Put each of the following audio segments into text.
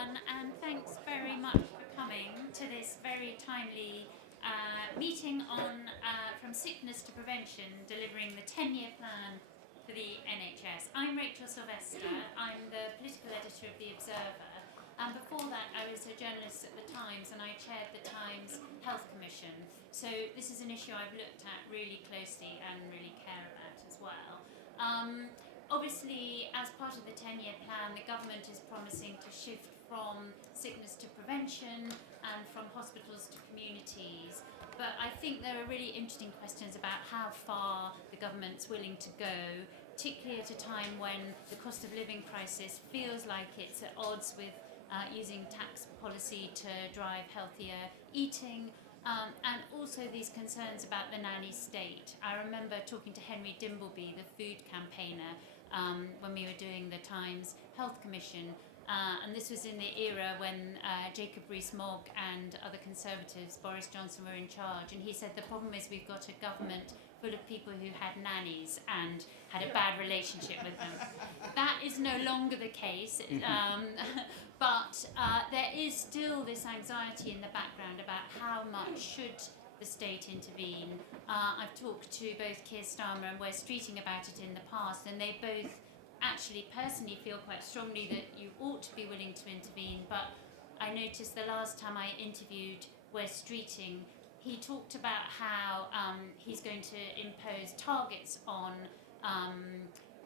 everyone, and thanks very much for coming to this very timely meeting on From Sickness to Prevention, delivering the 10-year plan for the NHS. I'm Rachel Sylvester. I'm the political editor of The Observer. And before that, I was a journalist at The Times, and I chaired the Times Health Commission. So this is an issue I've looked at really closely and really care about as well. Obviously, as part of the 10-year plan, the government is promising to shift from sickness to prevention and from hospitals to communities. But I think there are really interesting questions about how far the government's willing to go, particularly at a time when the cost of living crisis feels like it's at odds with using tax policy to drive healthier eating. And also these concerns about the nanny state. I remember talking to Henry Dimbleby, the food campaigner, when we were doing the Times Health Commission, and this was in the era when Jacob Rees-Mogg and other Conservatives, Boris Johnson, were in charge, and he said the problem is we've got a government full of people who had nannies and had a bad relationship with them. That is no longer the case, but there is still this anxiety in the background about how much should the state intervene. I've talked to both Keir Starmer and Wes Streeting about it in the past, and they both actually personally feel quite strongly that you ought to be willing to intervene. But I noticed the last time I interviewed Wes Streeting, he talked about how he's going to impose targets on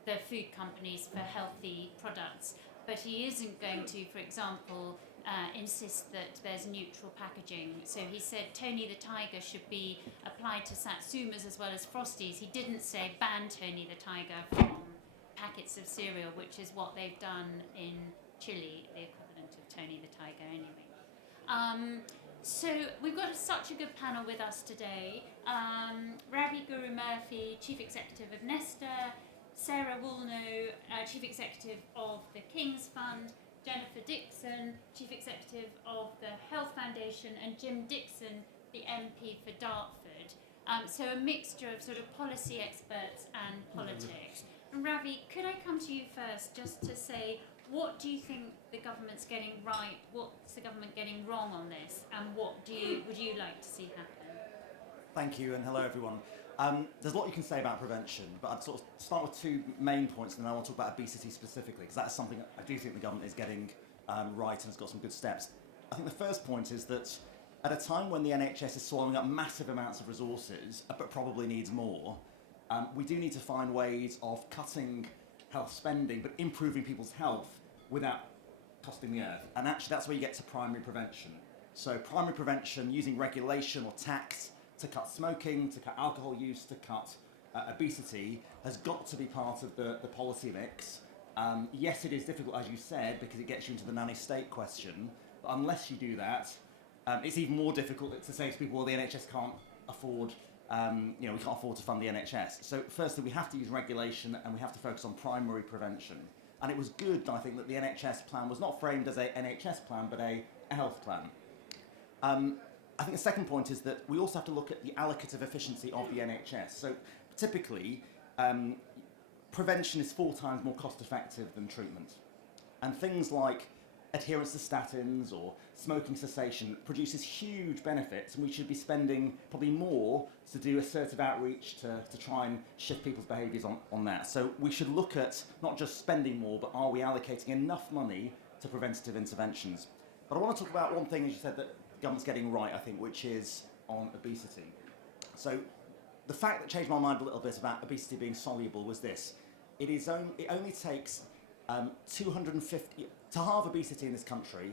the food companies for healthy products, but he isn't going to, for example, insist that there's neutral packaging. So he said Tony the Tiger should be applied to Satsumas as well as Frosties. He didn't say ban Tony the Tiger from packets of cereal, which is what they've done in Chile, the equivalent of Tony the Tiger anyway. So we've got such a good panel with us today. Ravi Gurumurthy, Chief Executive of Nesta, Sarah Woolnough, Chief Executive of the King's Fund, Jennifer Dickson, Chief Executive of the Health Foundation, and Jim Dickson, the MP for Dartford. So a mixture of sort of policy experts and politics. And Ravi, could I come to you first just to say, what do you think the government's getting right? What's the government getting wrong on this? And what would you like to see happen? Thank you, and hello everyone. There's a lot you can say about prevention, but I'd sort of start with two main points, and then I want to talk about obesity specifically, because that's something I do think the government is getting right and has got some good steps. I think the first point is that at a time when the NHS is swallowing up massive amounts of resources, but probably needs more, we do need to find ways of cutting health spending, but improving people's health without costing the earth. And actually that's where you get to primary prevention. So primary prevention, using regulation or tax to cut smoking, to cut alcohol use, to cut obesity, has got to be part of the policy mix. Yes, it is difficult, as you said, because it gets you into the nanny state question, but unless you do that, it's even more difficult to say to people, well, the NHS can't afford, we can't afford to fund the NHS. So firstly, we have to use regulation and we have to focus on primary prevention. And it was good, I think, that the NHS plan was not framed as a NHS plan, but a health plan. I think the second point is that we also have to look at the allocative efficiency of the NHS. So typically, prevention is 4 times more cost effective than treatment. And things like adherence to statins or smoking cessation produces huge benefits, and we should be spending probably more to do assertive outreach to try and shift people's behaviours on that. So we should look at not just spending more, but are we allocating enough money to preventative interventions? But I want to talk about one thing, as you said, that the government's getting right, I think, which is on obesity. So the fact that changed my mind a little bit about obesity being soluble was this. It only takes 250... To halve obesity in this country,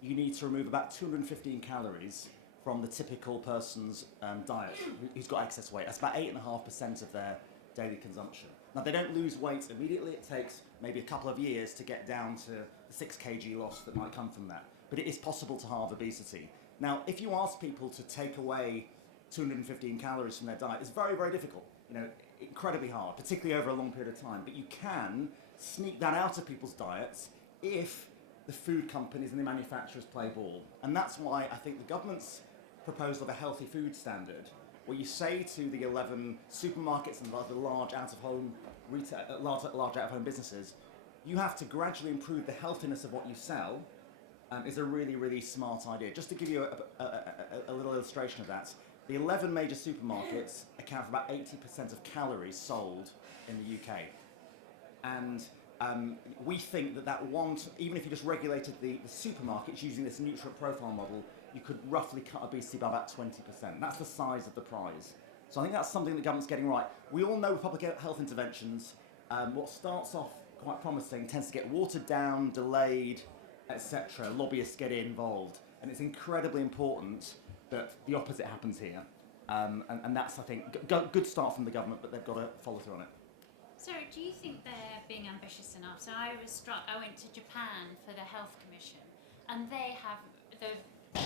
you need to remove about 215 calories from the typical person's diet who's got excess weight. That's about 8.5% of their daily consumption. Now, they don't lose weight immediately. It takes maybe a couple of years to get down to the 6 kg loss that might come from that. But it is possible to halve obesity. Now, if you ask people to take away 215 calories from their diet, it's very, very difficult. Incredibly hard, particularly over a long period of time. But you can sneak that out of people's diets if the food companies and the manufacturers play ball. And that's why I think the government's proposal of a healthy food standard, where you say to the 11 supermarkets and the large out-of-home large out-of-home businesses, you have to gradually improve the healthiness of what you sell, is a really, really smart idea. Just to give you a little illustration of that, the 11 major supermarkets account for about 80% of calories sold in the UK. And we think even if you just regulated the supermarkets using this nutrient profile model, you could roughly cut obesity by about 20%. That's the size of the prize. So I think that's something the government's getting right. We all know with public health interventions, what starts off quite promising tends to get watered down, delayed, etc. Lobbyists get involved. And it's incredibly important that the opposite happens here. And that's, I think, good start from the government, but they've got to follow through on it. Sarah, do you think they're being ambitious enough? So I was struck, I went to Japan for the Health Commission, and they have the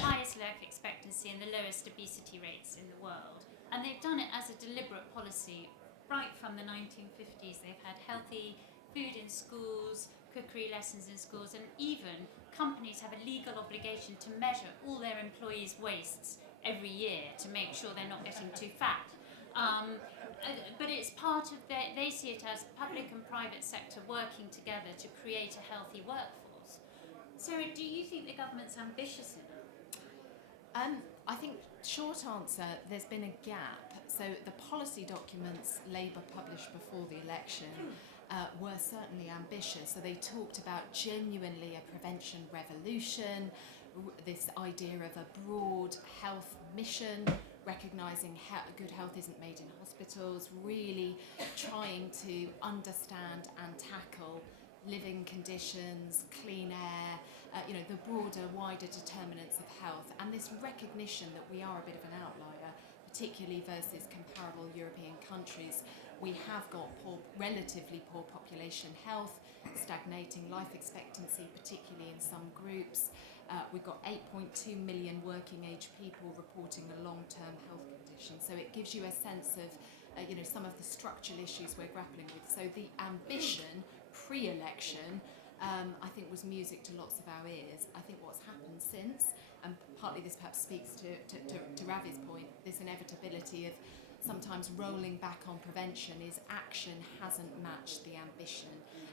highest life expectancy and the lowest obesity rates in the world. And they've done it as a deliberate policy right from the 1950s. They've had healthy food in schools, cookery lessons in schools, and even companies have a legal obligation to measure all their employees' wastes every year to make sure they're not getting too fat. But it's part of they see it as public and private sector working together to create a healthy workforce. Sarah, do you think the government's ambitious enough? I think, short answer, there's been a gap. So the policy documents Labour published before the election were certainly ambitious. So they talked about genuinely a prevention revolution, this idea of a broad health mission, recognising good health isn't made in hospitals, really trying to understand and tackle living conditions, clean air, the broader, wider determinants of health, and this recognition that we are a bit of an outlier, particularly versus comparable European countries. We have got relatively poor population health, stagnating life expectancy, particularly in some groups. We've got 8.2 million working age people reporting a long-term health condition. So it gives you a sense of, some of the structural issues we're grappling with. So the ambition pre-election, I think, was music to lots of our ears. I think what's happened since, and partly this perhaps speaks to Ravi's point, this inevitability of sometimes rolling back on prevention is action hasn't matched the ambition.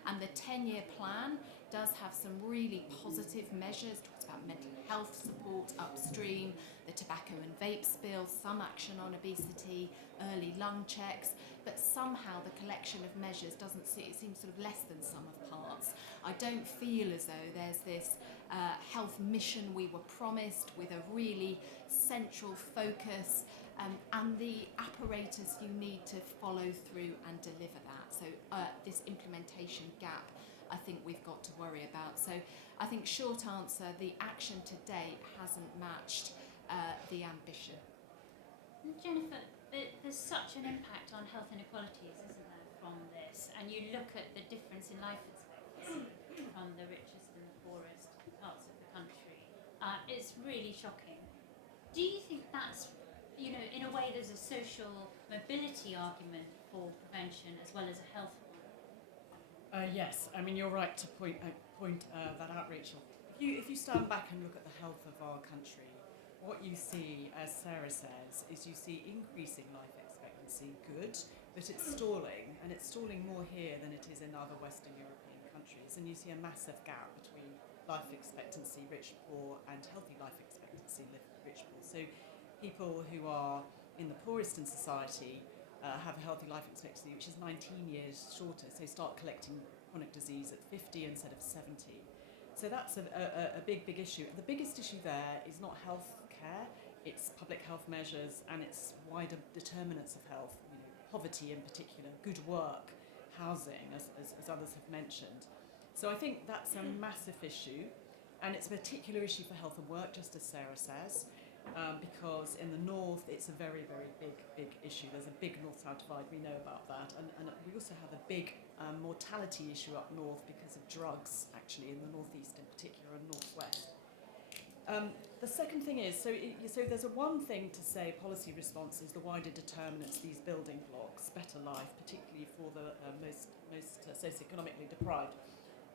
And the 10-year plan does have some really positive measures, talks about mental health support upstream, the tobacco and vape bill, some action on obesity, early lung checks, but somehow the collection of measures it seems sort of less than sum of parts. I don't feel as though there's this health mission we were promised with a really central focus and the apparatus you need to follow through and deliver that. So this implementation gap, I think we've got to worry about. So I think short answer, the action to date hasn't matched the ambition. Jennifer, there's such an impact on health inequalities, isn't there, from this? And you look at the difference in life expectancy from the richest and the poorest parts of the country. It's really shocking. Do you think that's, in a way there's a social mobility argument for prevention as well as a health one? Yes, I mean, you're right to point that out, Rachel. If you stand back and look at the health of our country, what you see, as Sarah says, is you see increasing life expectancy, good, but it's stalling, and it's stalling more here than it is in other Western European countries, and you see a massive gap between life expectancy, rich, poor, and healthy life expectancy, rich, poor. So people who are in the poorest in society have a healthy life expectancy which is 19 years shorter, so start collecting chronic disease at 50 instead of 70. So that's a big issue. The biggest issue there is not health care, it's public health measures and it's wider determinants of health, poverty in particular, good work, housing, as others have mentioned. So I think that's a massive issue, and it's a particular issue for health and work, just as Sarah says. Because in the north it's a very, very big issue. There's a big north-south divide, we know about that, and we also have a big mortality issue up north because of drugs, actually, in the northeast in particular and northwest. The second thing is, so there's one thing to say policy responses, the wider determinants, these building blocks, better life, particularly for the most socioeconomically deprived.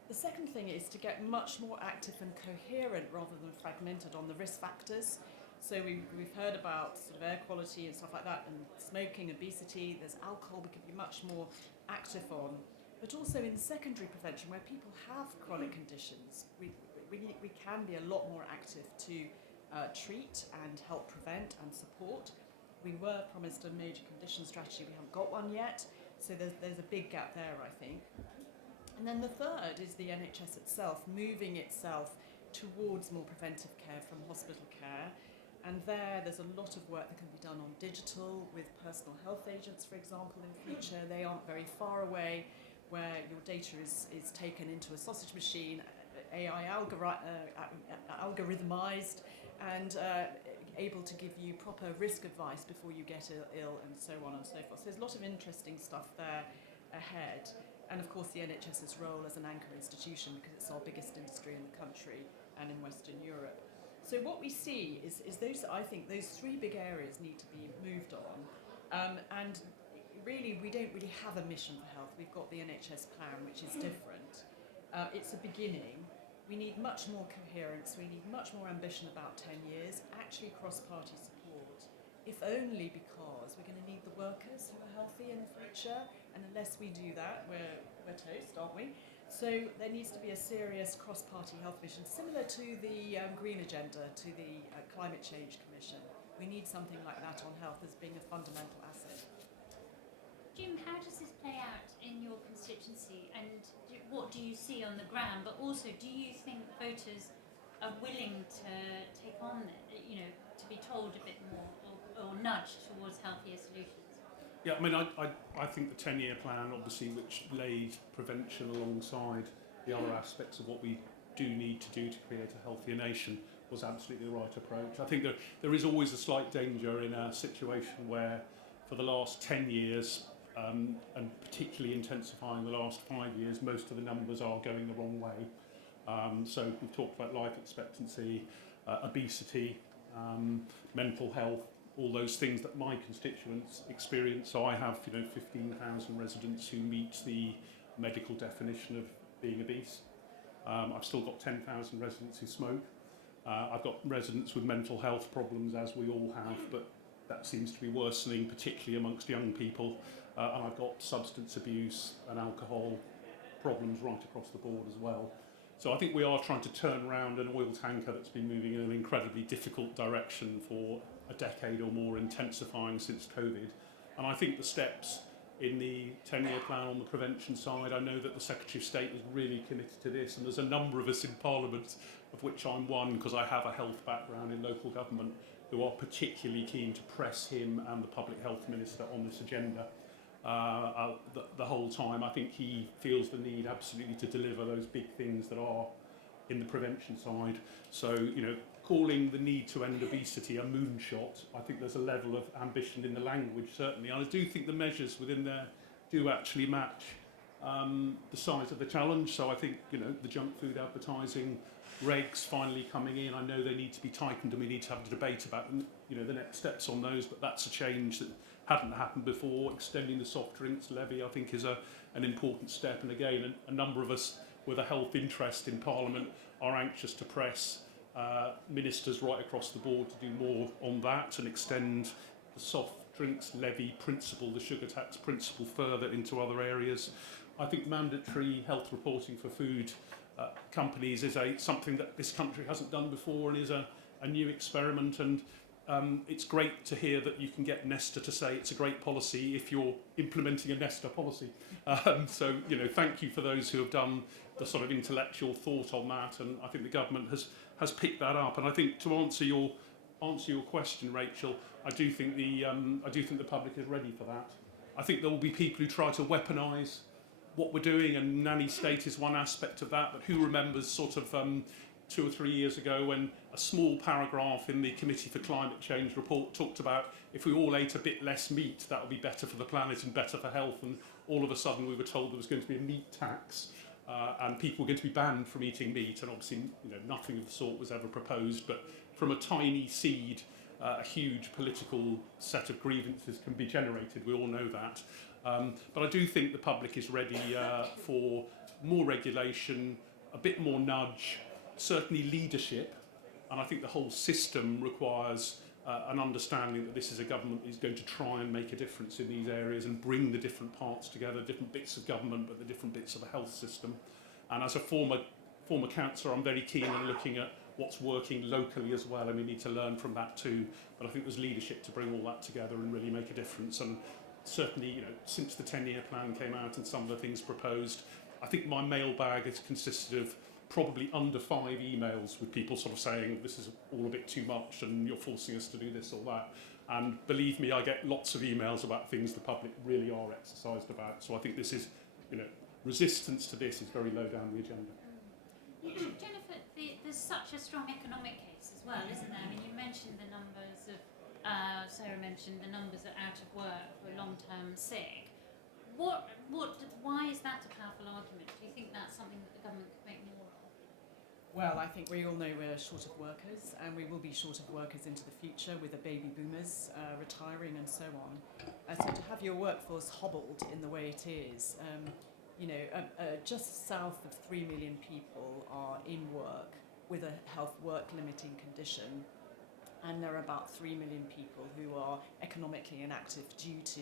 The second thing is to get much more active and coherent rather than fragmented on the risk factors. So we've heard about sort of air quality and stuff like that, and smoking, obesity, there's alcohol we could be much more active on. But also in secondary prevention, where people have chronic conditions, we can be a lot more active to treat and help prevent and support. We were promised a major condition strategy. We haven't got one yet, so there's a big gap there, I think. And then the third is the NHS itself, moving itself towards more preventive care from hospital care. And there's a lot of work that can be done on digital with personal health agents, for example, in future. They aren't very far away, where your data is taken into a sausage machine, AI algorithmized, and able to give you proper risk advice before you get ill, and so on and so forth. So there's a lot of interesting stuff there ahead. And of course the NHS's role as an anchor institution, because it's our biggest industry in the country and in Western Europe. So what we see is I think those three big areas need to be moved on. And really, we don't really have a mission for health. We've got the NHS plan, which is different. It's a beginning. We need much more coherence. We need much more ambition about 10 years, actually cross-party support, if only because we're going to need the workers who are healthy in the future. And unless we do that, we're toast, aren't we? So there needs to be a serious cross-party health vision, similar to the Green Agenda, to the Climate Change Commission. We need something like that on health as being a fundamental asset. Jim, how does this play out in your constituency, and what do you see on the ground? But also, do you think voters are willing to take on, to be told a bit more or nudged towards healthier solutions? Yeah, I mean, I think the 10-year plan, obviously, which laid prevention alongside the other aspects of what we do need to do to create a healthier nation, was absolutely the right approach. I think there is always a slight danger in a situation where, for the last 10 years, and particularly intensifying the last 5 years, most of the numbers are going the wrong way. So we've talked about life expectancy, obesity, mental health, all those things that my constituents experience. So I have 15,000 residents who meet the medical definition of being obese. I've still got 10,000 residents who smoke. I've got residents with mental health problems, as we all have, but that seems to be worsening, particularly amongst young people. And I've got substance abuse and alcohol problems right across the board as well. So I think we are trying to turn around an oil tanker that's been moving in an incredibly difficult direction for a decade or more, intensifying since COVID. And I think the steps in the 10-year plan on the prevention side, I know that the Secretary of State is really committed to this, and there's a number of us in Parliament, of which I'm one because I have a health background in local government, who are particularly keen to press him and the Public Health Minister on this agenda. The whole time, I think he feels the need absolutely to deliver those big things that are in the prevention side. So, calling the need to end obesity a moonshot, I think there's a level of ambition in the language, certainly. And I do think the measures within there do actually match the size of the challenge. So I think, the junk food advertising regs finally coming in, I know they need to be tightened, and we need to have a debate about, the next steps on those, but that's a change that hadn't happened before. Extending the soft drinks levy, I think, is an important step. And again, a number of us with a health interest in Parliament are anxious to press ministers right across the board to do more on that and extend the soft drinks levy principle, the sugar tax principle, further into other areas. I think mandatory health reporting for food companies is something that this country hasn't done before, and is a new experiment. And it's great to hear that you can get Nesta to say it's a great policy if you're implementing a Nesta policy. So, thank you for those who have done the sort of intellectual thought on that, and I think the government has picked that up. And I think, to answer your question, Rachel, I do think the public is ready for that. I think there will be people who try to weaponise what we're doing, and nanny state is one aspect of that. But who remembers sort of 2 or 3 years ago when a small paragraph in the Committee for Climate Change report talked about if we all ate a bit less meat, that would be better for the planet and better for health, and all of a sudden we were told there was going to be a meat tax and people were going to be banned from eating meat, and obviously nothing of the sort was ever proposed. But from a tiny seed, a huge political set of grievances can be generated. We all know that. But I do think the public is ready for more regulation, a bit more nudge, certainly leadership, and I think the whole system requires an understanding that this is a government that is going to try and make a difference in these areas and bring the different parts together, different bits of government, but the different bits of the health system. And as a former former councillor, I'm very keen on looking at what's working locally as well, and we need to learn from that too. But I think there's leadership to bring all that together and really make a difference. And certainly, you know, since the 10-year plan came out and some of the things proposed, I think my mailbag has consisted of probably under 5 emails with people sort of saying this is all a bit too much and you're forcing us to do this or that. And believe me, I get lots of emails about things the public really are exercised about. So I think this is, you know, resistance to this is very low down the agenda. Jennifer, there's such a strong economic case as well, isn't there? I mean, you mentioned the numbers of, Sarah mentioned the numbers are out of work for long-term sick. Why is that a powerful argument? Do you think that's something that the government could make more of? Well, I think we all know we're short of workers, and we will be short of workers into the future with the baby boomers retiring and so on. So to have your workforce hobbled in the way it is, you know, just south of 3 million people are in work with a health work limiting condition, and there are about 3 million people who are economically inactive due to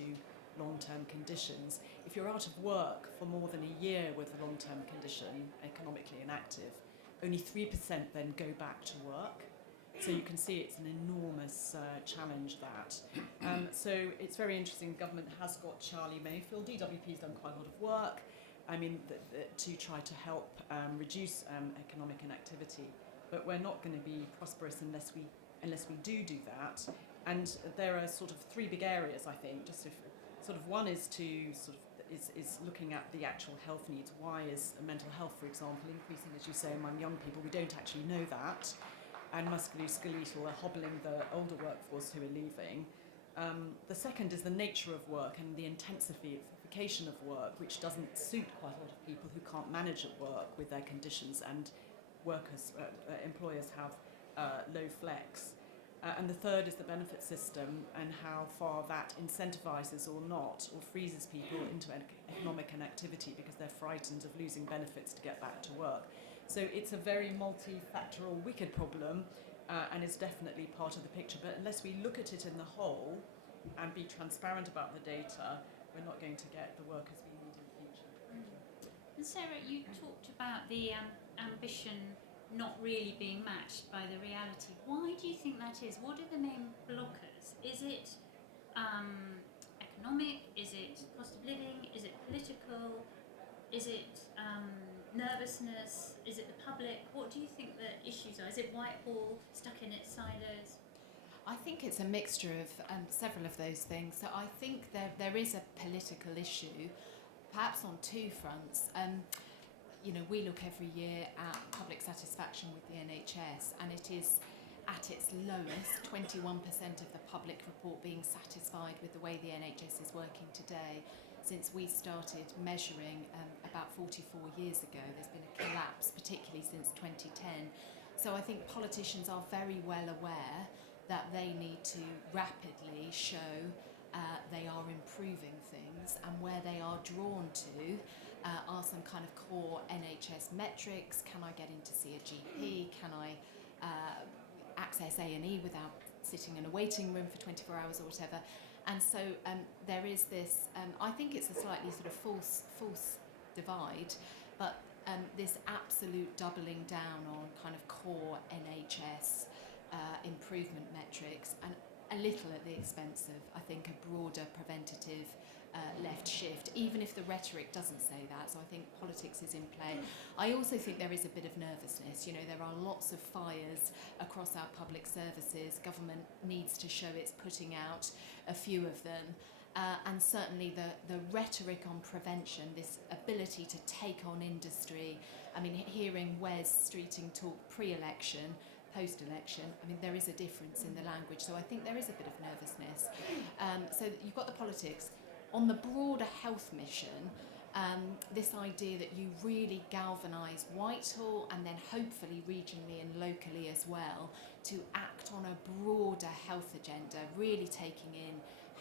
long-term conditions. If you're out of work for more than a year with a long-term condition, economically inactive, only 3% then go back to work. So you can see it's an enormous challenge, that. So it's very interesting. The government has got Charlie Mayfield. DWP's done quite a lot of work, I mean, to try to help reduce economic inactivity. But we're not going to be prosperous unless we do that. And there are sort of 3 big areas, I think. Just if, sort of one is to sort of is looking at the actual health needs. Why is mental health, for example, increasing, as you say, among young people? We don't actually know that. And musculoskeletal are hobbling the older workforce who are leaving. The second is the nature of work and the intensification of work, which doesn't suit quite a lot of people who can't manage at work with their conditions, and employers have low flex. And the third is the benefit system and how far that incentivises or not, or freezes people into economic inactivity because they're frightened of losing benefits to get back to work. So it's a very multifactorial, wicked problem, and is definitely part of the picture. But unless we look at it in the whole and be transparent about the data, we're not going to get the workers we need in the future. And Sarah, you talked about the ambition not really being matched by the reality. Why do you think that is? What are the main blockers? Is it economic? Is it cost of living? Is it political? Is it nervousness? Is it the public? What do you think the issues are? Is it Whitehall stuck in its silos? I think it's a mixture of several of those things. So I think there is a political issue, perhaps on 2 fronts. You know, we look every year at public satisfaction with the NHS, and it is at its lowest, 21% of the public report being satisfied with the way the NHS is working today. Since we started measuring about 44 years ago, there's been a collapse, particularly since 2010. So I think politicians are very well aware that they need to rapidly show they are improving things, and where they are drawn to are some kind of core NHS metrics. Can I get in to see a GP? Can I access A&E without sitting in a waiting room for 24 hours or whatever? And so there is this, I think it's a slightly sort of false divide, but this absolute doubling down on kind of core NHS improvement metrics, and a little at the expense of, I think, a broader preventative left shift, even if the rhetoric doesn't say that. So I think politics is in play. I also think there is a bit of nervousness. You know, there are lots of fires across our public services. Government needs to show it's putting out a few of them. And certainly the rhetoric on prevention, this ability to take on industry. I mean, hearing Wes Streeting talk pre-election, post-election, I mean, there is a difference in the language. So I think there is a bit of nervousness. So you've got the politics. On the broader health mission, this idea that you really galvanise Whitehall and then hopefully regionally and locally as well to act on a broader health agenda, really taking in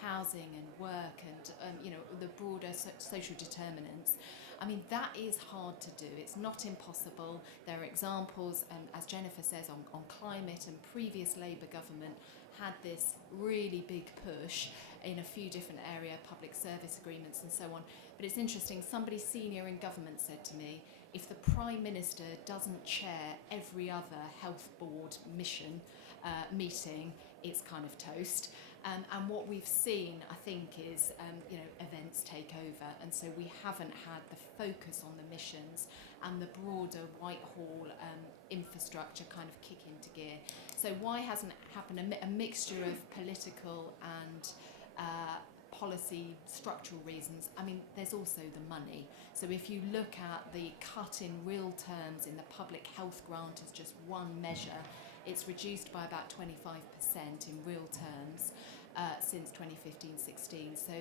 housing and work and you know, the broader social determinants. I mean, that is hard to do. It's not impossible. There are examples, as Jennifer says, on climate, and previous Labour government had this really big push in a few different areas, public service agreements and so on. But it's interesting, somebody senior in government said to me, if the Prime Minister doesn't chair every other health board meeting, it's kind of toast. And what we've seen, I think, is events take over, and so we haven't had the focus on the missions and the broader Whitehall infrastructure kind of kick into gear. So why hasn't it happened? A mixture of political and policy structural reasons. I mean, there's also the money. So if you look at the cut in real terms in the public health grant as just one measure, it's reduced by about 25% in real terms since 2015-16. So,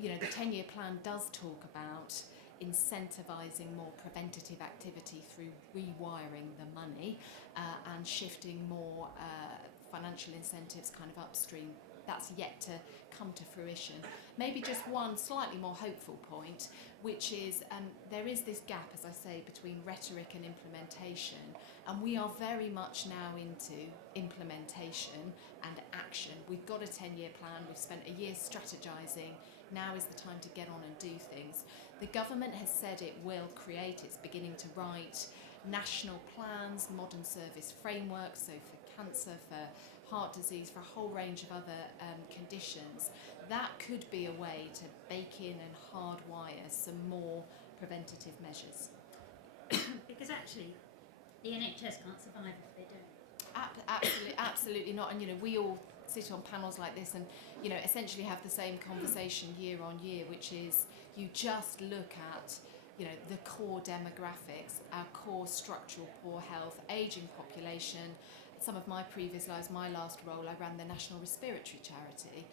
the 10-year plan does talk about incentivising more preventative activity through rewiring the money and shifting more financial incentives kind of upstream. That's yet to come to fruition. Maybe just one slightly more hopeful point, which is there is this gap, as I say, between rhetoric and implementation, and we are very much now into implementation and action. We've got a 10-year plan, we've spent a year strategising, now is the time to get on and do things. The government has said it will create, it's beginning to write national plans, modern service frameworks, so for cancer, for heart disease, for a whole range of other conditions. That could be a way to bake in and hardwire some more preventative measures. Because actually, the NHS can't survive if they don't. Absolutely not. And we all sit on panels like this and essentially have the same conversation year on year, which is you just look at the core demographics, our core structural poor health, ageing population. Some of my previous lives, my last role, I ran the National Respiratory Charity,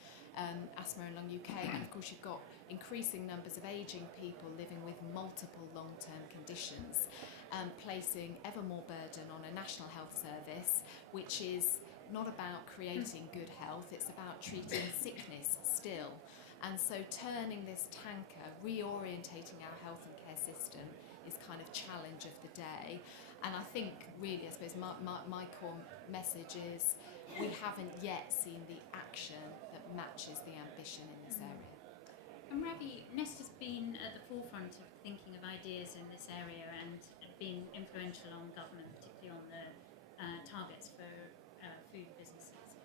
Asthma and Lung UK, and of course you've got increasing numbers of ageing people living with multiple long-term conditions, placing ever more burden on a national health service, which is not about creating good health, it's about treating sickness still. And so turning this tanker, reorientating our health and care system is kind of challenge of the day. And I think really, I suppose my core message is we haven't yet seen the action that matches the ambition in this area. And Ravi, Nesta's been at the forefront of thinking of ideas in this area and been influential on government, particularly on the targets for food businesses.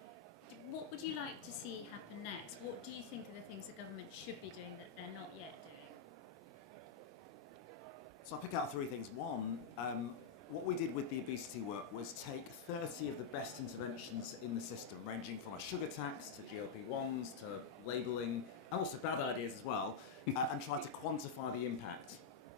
What would you like to see happen next? What do you think are the things the government should be doing that they're not yet doing? So I'll pick out three things. One, what we did with the obesity work was take 30 of the best interventions in the system, ranging from a sugar tax to GLP-1s to labelling, and also bad ideas as well, and try to quantify the impact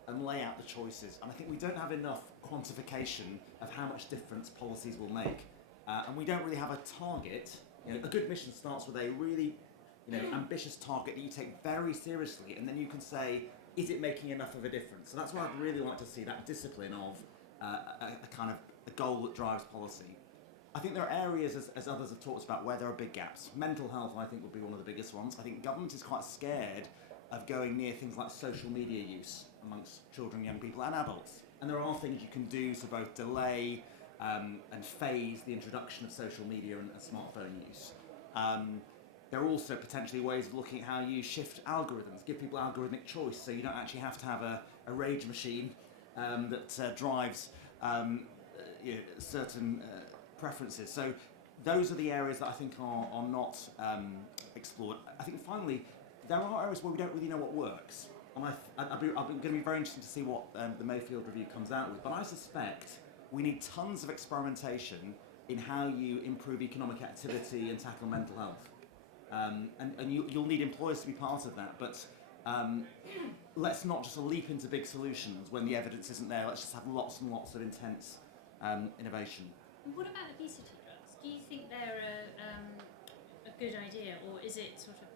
and lay out the choices. And I think we don't have enough quantification of how much difference policies will make. And we don't really have a target. A good mission starts with a really ambitious target that you take very seriously, and then you can say, is it making enough of a difference? So that's what I'd really like to see, that discipline of a kind of a goal that drives policy. I think there are areas, as others have talked about, where there are big gaps. Mental health, I think, would be one of the biggest ones. I think government is quite scared of going near things like social media use amongst children, young people and adults. And there are things you can do to both delay and phase the introduction of social media and smartphone use. There are also potentially ways of looking at how you shift algorithms, give people algorithmic choice, so you don't actually have to have a rage machine that drives certain preferences. So those are the areas that I think are not explored. I think finally, there are areas where we don't really know what works. And I'm going to be very interested to see what the Mayfield review comes out with. But I suspect we need tons of experimentation in how you improve economic activity and tackle mental health. And you'll need employers to be part of that. But let's not just leap into big solutions when the evidence isn't there. Let's just have lots and lots of intense innovation. What about obesity drugs? Do you think they're a good idea, or is it sort of,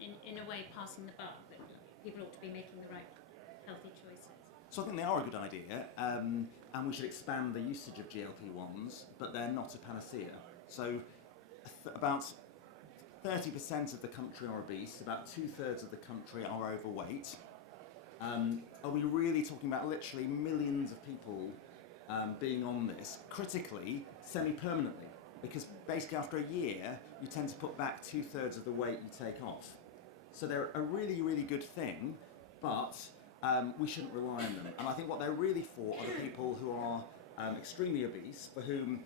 in a way, passing the buck that people ought to be making the right healthy choices? So I think they are a good idea, and we should expand the usage of GLP-1s, but they're not a panacea. So about 30% of the country are obese, about 2/3 of the country are overweight. Are we really talking about literally millions of people being on this, critically, semi-permanently? Because basically after a year, you tend to put back 2/3 of the weight you take off. So they're a really, really good thing, but we shouldn't rely on them. And I think what they're really for are the people who are extremely obese, for whom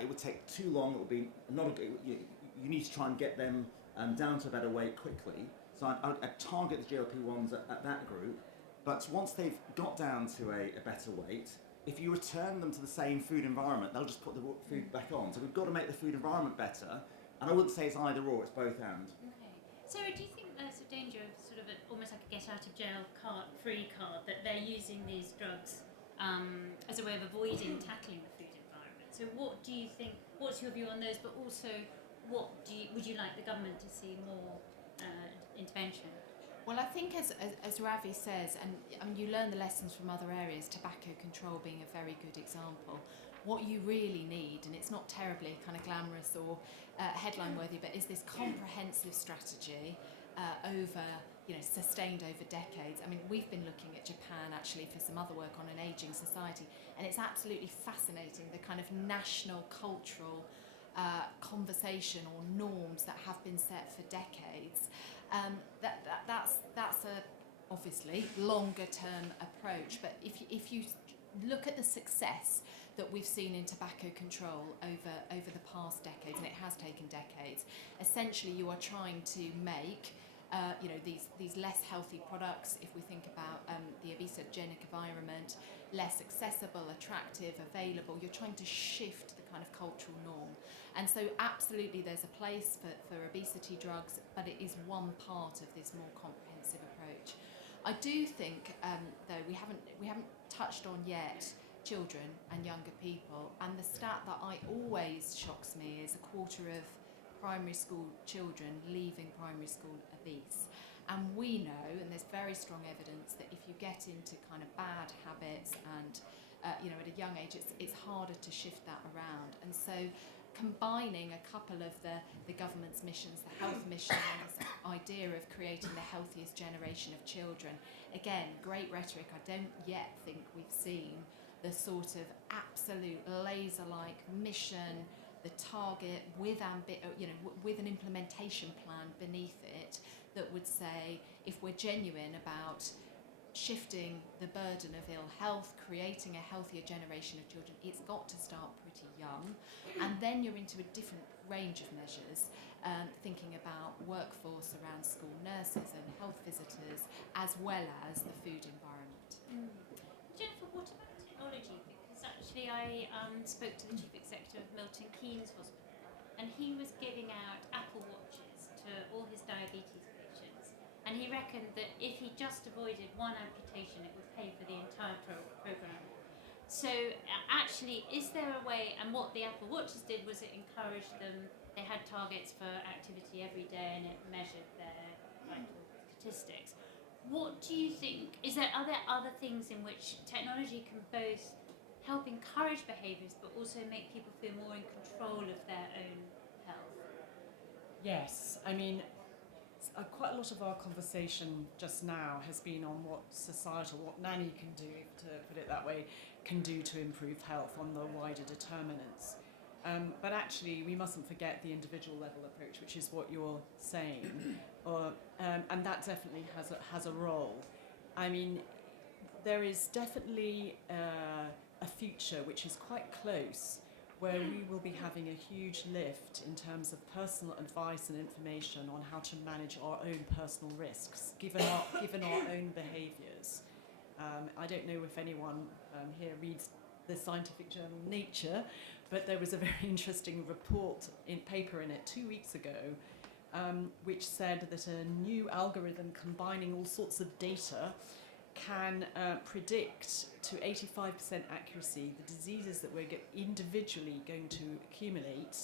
it would take too long. It would be not. You need to try and get them down to a better weight quickly. So I'd target the GLP-1s at that group. But once they've got down to a better weight, if you return them to the same food environment, they'll just put the food back on. So we've got to make the food environment better. And I wouldn't say it's either or, it's both and. Okay. So do you think there's a danger of sort of almost like a get out of jail free card, that they're using these drugs as a way of avoiding tackling the food environment? So what do you think, what's your view on those, but also would you like the government to see more intervention? Well, I think as Ravi says, and you learn the lessons from other areas, tobacco control being a very good example, what you really need, and it's not terribly kind of glamorous or headline worthy, but is this comprehensive strategy sustained over decades. I mean, we've been looking at Japan actually for some other work on an ageing society, and it's absolutely fascinating the kind of national cultural conversation or norms that have been set for decades. That's a obviously longer term approach, but if you look at the success that we've seen in tobacco control over the past decades, and it has taken decades, essentially you are trying to make these less healthy products, if we think about the obesogenic environment, less accessible, attractive, available. You're trying to shift the kind of cultural norm. And so absolutely there's a place for obesity drugs, but it is one part of this more comprehensive approach. I do think, though, we haven't touched on yet children and younger people, and the stat that always shocks me is a quarter of primary school children leaving primary school obese. And we know, and there's very strong evidence, that if you get into kind of bad habits and at a young age, it's harder to shift that around. And so combining a couple of the government's missions, the health mission and this idea of creating the healthiest generation of children, again, great rhetoric. I don't yet think we've seen the sort of absolute laser-like mission, the target with with an implementation plan beneath it that would say, if we're genuine about shifting the burden of ill health, creating a healthier generation of children, it's got to start pretty young. And then you're into a different range of measures, thinking about workforce around school nurses and health visitors, as well as the food environment. Jennifer, what about technology? Because actually I spoke to the chief executive of Milton Keynes Hospital, and he was giving out Apple Watches to all his diabetes patients, and he reckoned that if he just avoided one amputation, it would pay for the entire program. So actually, is there a way, and what the Apple Watches did was it encouraged them, they had targets for activity every day and it measured their vital statistics. What do you think, are there other things in which technology can both help encourage behaviours but also make people feel more in control of their own health? Yes, I mean, quite a lot of our conversation just now has been on what nanny can do, to put it that way, can do to improve health on the wider determinants. But actually, we mustn't forget the individual level approach, which is what you're saying, and that definitely has a role. I mean, there is definitely a future which is quite close, where we will be having a huge lift in terms of personal advice and information on how to manage our own personal risks, given our own behaviours. I don't know if anyone here reads the scientific journal Nature, but there was a very interesting paper in it 2 weeks ago, which said that a new algorithm combining all sorts of data can predict to 85% accuracy the diseases that we're individually going to accumulate,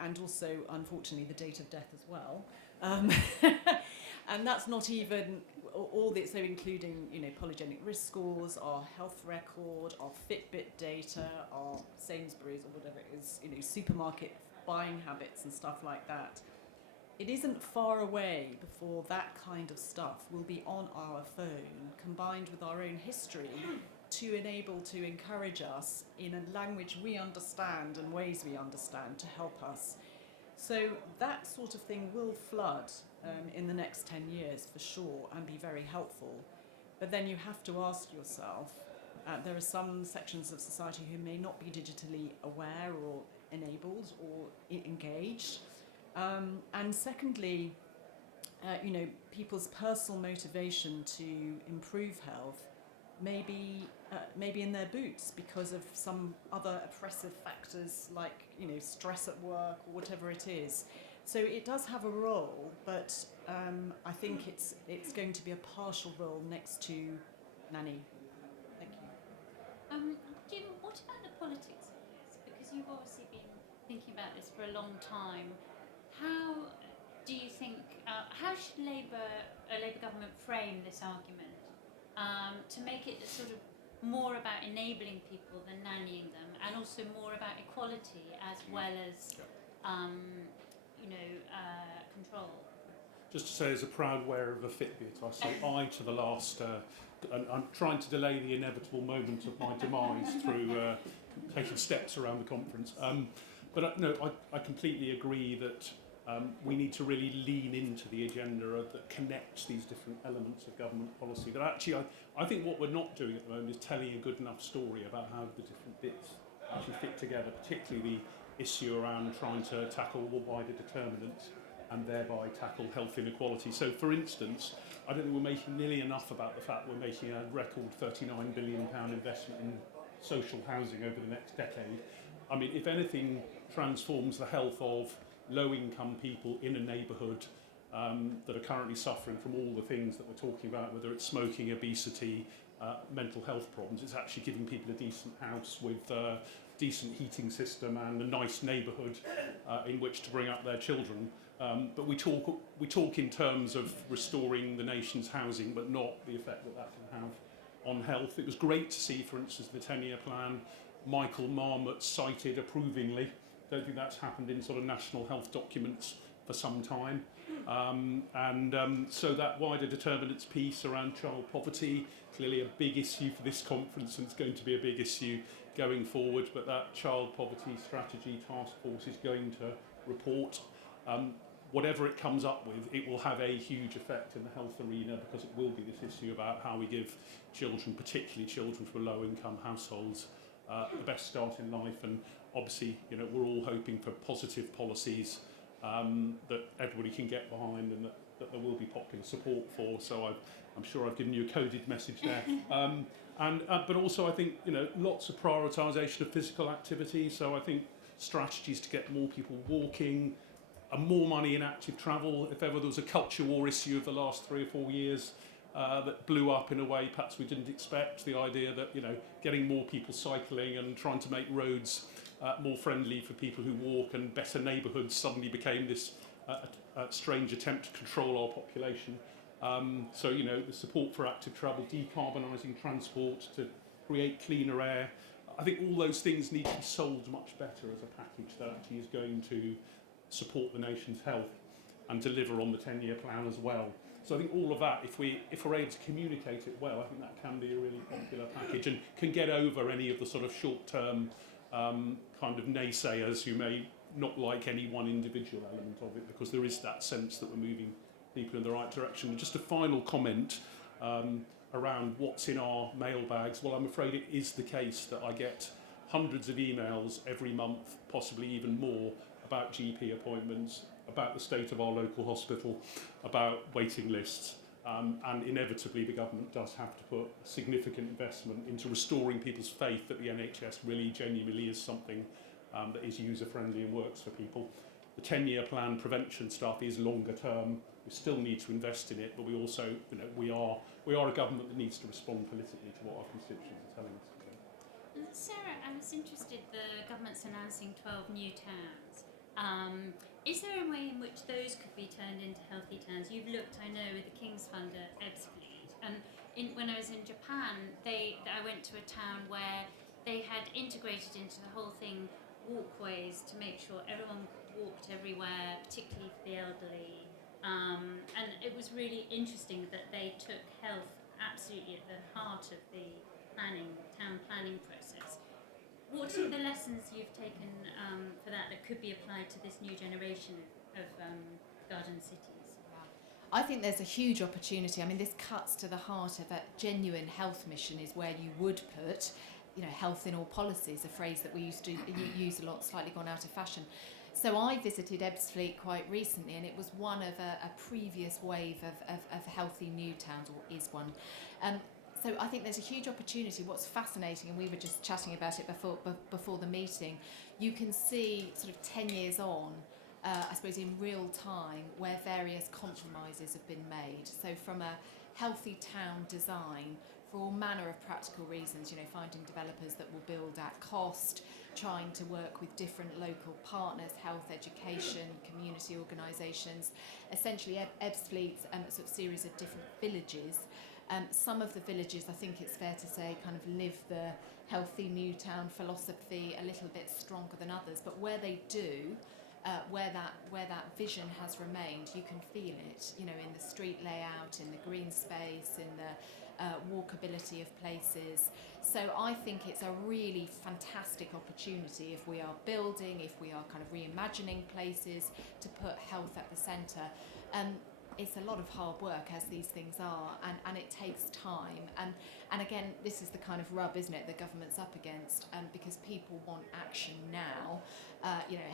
and also, unfortunately, the date of death as well. And that's not even all that, so including, polygenic risk scores, our health record, our Fitbit data, our Sainsbury's or whatever it is, supermarket buying habits and stuff like that. It isn't far away before that kind of stuff will be on our phone, combined with our own history, to enable to encourage us in a language we understand and ways we understand to help us. So that sort of thing will flood in the next 10 years for sure and be very helpful. But then you have to ask yourself, there are some sections of society who may not be digitally aware or enabled or engaged. And secondly, people's personal motivation to improve health may be in their boots because of some other oppressive factors like stress at work or whatever it is. So it does have a role, but I think it's going to be a partial role next to nanny. Thank you. Jim, what about the politics of this? Because you've obviously been thinking about this for a long time. How do you think? How should a Labour government frame this argument to make it sort of more about enabling people than nannying them, and also more about equality as well as control? Just to say, as a proud wearer of a Fitbit, I say aye to the last. And I'm trying to delay the inevitable moment of my demise through taking steps around the conference. I completely agree that we need to really lean into the agenda that connects these different elements of government policy. But actually, I think what we're not doing at the moment is telling a good enough story about how the different bits actually fit together, particularly the issue around trying to tackle the wider determinants and thereby tackle health inequality. So, for instance, I don't think we're making nearly enough about the fact we're making a record £39 billion investment in social housing over the next decade. I mean, if anything transforms the health of low-income people in a neighbourhood that are currently suffering from all the things that we're talking about, whether it's smoking, obesity, mental health problems, it's actually giving people a decent house with a decent heating system and a nice neighbourhood in which to bring up their children. But we talk in terms of restoring the nation's housing, but not the effect that can have on health. It was great to see, for instance, the 10-year plan, Michael Marmot cited approvingly. Don't think that's happened in sort of national health documents for some time. So that wider determinants piece around child poverty, clearly a big issue for this conference, and it's going to be a big issue going forward. But that child poverty strategy task force is going to report. Whatever it comes up with, it will have a huge effect in the health arena, because it will be this issue about how we give children, particularly children from low-income households, the best start in life. And obviously, we're all hoping for positive policies that everybody can get behind and that there will be popular support for. So I'm sure I've given you a coded message there. But also, I think lots of prioritisation of physical activity. So I think strategies to get more people walking, and more money in active travel. If ever there was a culture war issue of the last 3 or 4 years that blew up in a way perhaps we didn't expect, the idea that getting more people cycling and trying to make roads more friendly for people who walk, and better neighbourhoods suddenly became this strange attempt to control our population. The support for active travel, decarbonising transport to create cleaner air. I think all those things need to be sold much better as a package that actually is going to support the nation's health and deliver on the 10-year plan as well. So I think all of that, if we're able to communicate it well, I think that can be a really popular package and can get over any of the sort of short-term kind of naysayers who may not like any one individual element of it, because there is that sense that we're moving people in the right direction. And just a final comment around what's in our mailbags. Well, I'm afraid it is the case that I get hundreds of emails every month, possibly even more, about GP appointments, about the state of our local hospital, about waiting lists. And inevitably the government does have to put significant investment into restoring people's faith that the NHS really genuinely is something that is user-friendly and works for people. The 10-year plan prevention stuff is longer term. We still need to invest in it, but we also, we are a government that needs to respond politically to what our constituents are telling us. Sarah, I was interested, the government's announcing 12 new towns. Is there a way in which those could be turned into healthy towns? You've looked, I know, with the King's Fund at Ebbsfleet, and when I was in Japan, I went to a town where they had integrated into the whole thing walkways to make sure everyone walked everywhere, particularly for the elderly. And it was really interesting that they took health absolutely at the heart of the town planning process. What are the lessons you've taken for that could be applied to this new generation of garden cities? I think there's a huge opportunity. I mean, this cuts to the heart of a genuine health mission is where you would put, health in all policies, a phrase that we used to use a lot, slightly gone out of fashion. So I visited Ebbsfleet quite recently, and it was one of a previous wave of healthy new towns, or is one. So I think there's a huge opportunity. What's fascinating, and we were just chatting about it before the meeting, you can see sort of 10 years on, I suppose in real time, where various compromises have been made. So from a healthy town design, for all manner of practical reasons, finding developers that will build at cost, trying to work with different local partners, health, education, community organisations, essentially Ebbsfleet's sort of series of different villages. Some of the villages, I think it's fair to say, kind of live the healthy new town philosophy a little bit stronger than others, but where they do, where that vision has remained, you can feel it, in the street layout, in the green space, in the walkability of places. So I think it's a really fantastic opportunity if we are building, if we are kind of reimagining places to put health at the centre. It's a lot of hard work, as these things are, and it takes time. And again, this is the kind of rub, isn't it, the government's up against, because people want action now.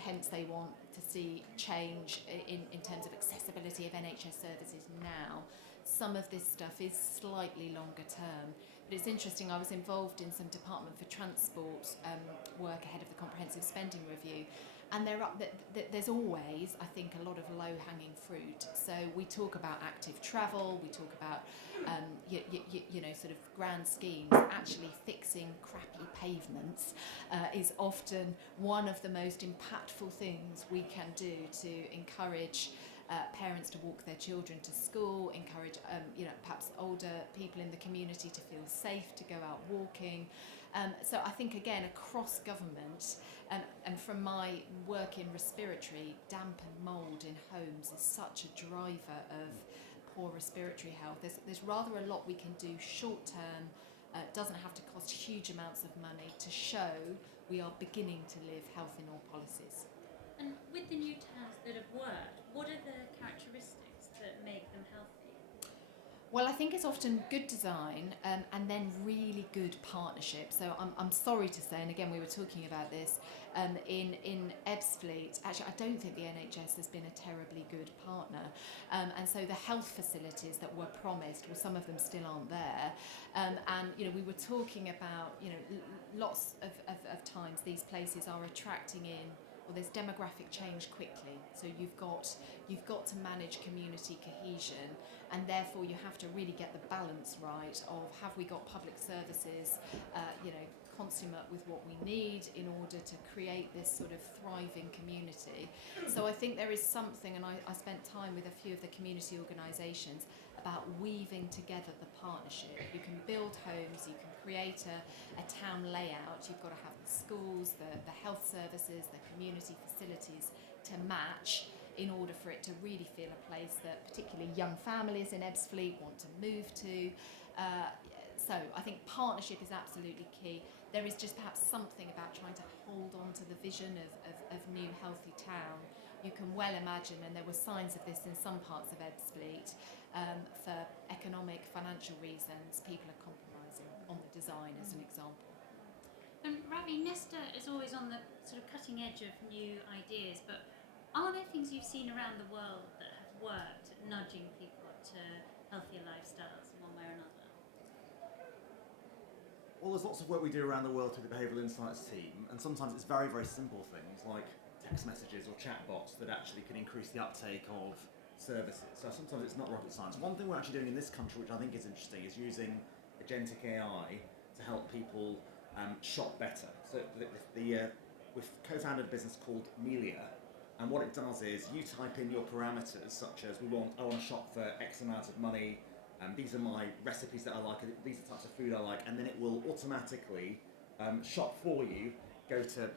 Hence they want to see change in terms of accessibility of NHS services now. Some of this stuff is slightly longer term. But it's interesting, I was involved in some Department for Transport work ahead of the Comprehensive Spending Review. And there's always, I think, a lot of low-hanging fruit. So we talk about active travel, we talk about, sort of grand schemes. Actually fixing crappy pavements is often one of the most impactful things we can do to encourage parents to walk their children to school, encourage, perhaps older people in the community to feel safe to go out walking. So I think, again, across government, and from my work in respiratory, damp and mould in homes is such a driver of poor respiratory health. There's rather a lot we can do short term. Doesn't have to cost huge amounts of money to show we are beginning to live health in all policies. And with the new towns that have worked, what are the characteristics that make them healthy? Well, I think it's often good design and then really good partnership. So I'm sorry to say, and again we were talking about this, in Ebbsfleet, actually I don't think the NHS has been a terribly good partner. And so the health facilities that were promised, well, some of them still aren't there. And we were talking about, lots of times these places are attracting in, well, there's demographic change quickly, so you've got to manage community cohesion, and therefore you have to really get the balance right of, have we got public services, consummate with what we need in order to create this sort of thriving community. So I think there is something, and I spent time with a few of the community organisations about weaving together the partnership. You can build homes, you can create a town layout, you've got to have the schools, the health services, the community facilities to match in order for it to really feel a place that particularly young families in Ebbsfleet want to move to. So I think partnership is absolutely key. There is just perhaps something about trying to hold on to the vision of new healthy town. You can well imagine, and there were signs of this in some parts of Ebbsfleet, for economic, financial reasons, people are compromising on the design, as an example. And Ravi, Nesta is always on the sort of cutting edge of new ideas, but are there things you've seen around the world that have worked at nudging people to healthier lifestyles in one way or another? Well, there's lots of work we do around the world through the Behavioural Insights team, and sometimes it's very, very simple things like text messages or chatbots that actually can increase the uptake of services. So sometimes it's not rocket science. One thing we're actually doing in this country, which I think is interesting, is using agentic AI to help people shop better. So we've co-founded a business called Melia, and what it does is you type in your parameters, such as I want to shop for X amount of money, these are my recipes that I like, these are the types of food I like, and then it will automatically shop for you, go to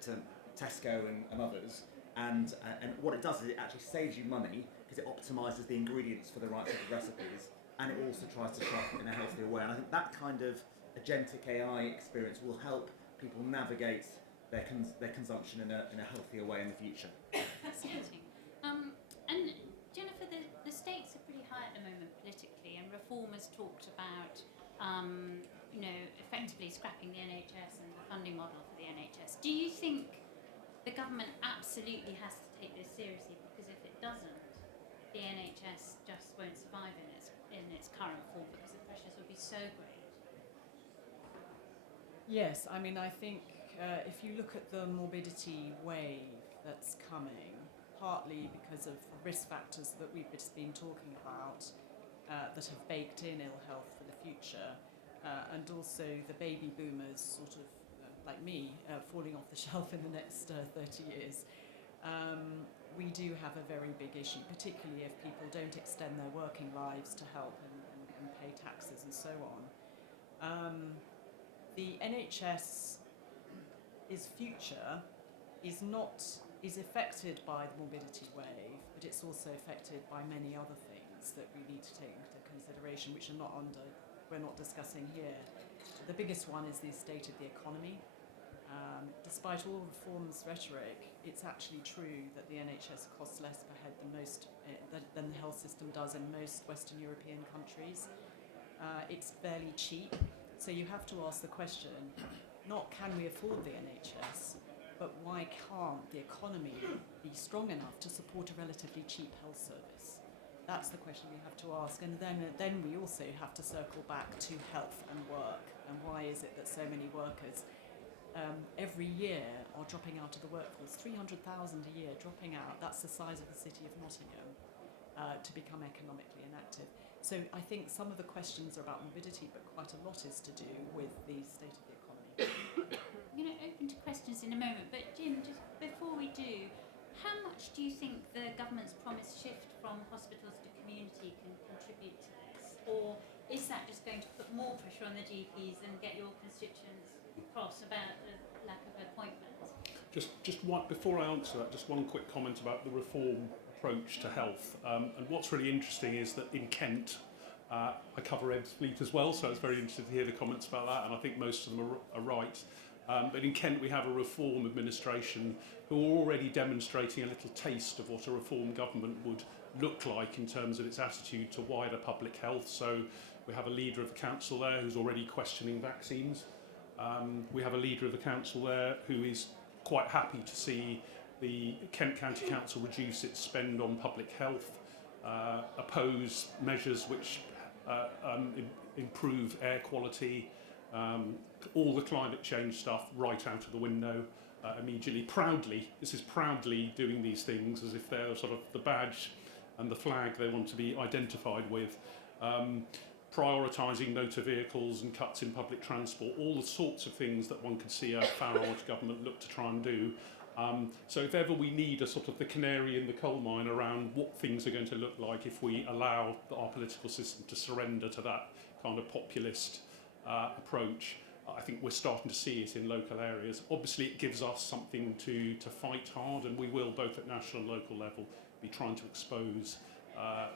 Tesco and others, and what it does is it actually saves you money because it optimises the ingredients for the right sort of recipes, and it also tries to shop in a healthier way. And I think that kind of agentic AI experience will help people navigate their consumption in a healthier way in the future. Fascinating. And Jennifer, the stakes are pretty high high at the moment politically, and Reform has talked about, effectively scrapping the NHS and the funding model for the NHS. Do you think the government absolutely has to take this seriously? Because if it doesn't, the NHS just won't survive in its current form because the pressures will be so great. Yes, I mean, I think if you look at the morbidity wave that's coming, partly because of risk factors that we've just been talking about that have baked in ill health for the future, and also the baby boomers sort of, like me, falling off the shelf in the next 30 years, we do have a very big issue, particularly if people don't extend their working lives to help and pay taxes and so on. The NHS's future is affected by the morbidity wave, but it's also affected by many other things that we need to take into consideration, which we're not discussing here. The biggest one is the state of the economy. Despite all Reform's rhetoric, it's actually true that the NHS costs less per head than the health system does in most Western European countries. It's fairly cheap, so you have to ask the question, not can we afford the NHS, but why can't the economy be strong enough to support a relatively cheap health service? That's the question we have to ask, and then we also have to circle back to health and work, and why is it that so many workers every year are dropping out of the workforce? 300,000 a year dropping out. That's the size of the city of Nottingham to become economically inactive. So I think some of the questions are about morbidity, but quite a lot is to do with the state of the economy. I'm going to open to questions in a moment, but Jim, just before we do, how much do you think the government's promised shift from hospitals to community can contribute to this? Or is that just going to put more pressure on the GPs and get your constituents cross about the lack of appointments? Just one, before I answer that, just one quick comment about the Reform approach to health. And what's really interesting is that in Kent, I cover Ebbsfleet as well, so I was very interested to hear the comments about that, and I think most of them are right. But in Kent we have a Reform administration who are already demonstrating a little taste of what a Reform government would look like in terms of its attitude to wider public health. So we have a leader of the council there who's already questioning vaccines. We have a leader of the council there who is quite happy to see the Kent County Council reduce its spend on public health, oppose measures which improve air quality, all the climate change stuff right out of the window immediately. Proudly doing these things as if they're sort of the badge and the flag they want to be identified with. Prioritising motor vehicles and cuts in public transport, all the sorts of things that one could see a Farage government look to try and do. So if ever we need a sort of the canary in the coal mine around what things are going to look like if we allow our political system to surrender to that kind of populist approach, I think we're starting to see it in local areas. Obviously it gives us something to fight hard, and we will, both at national and local level, be trying to expose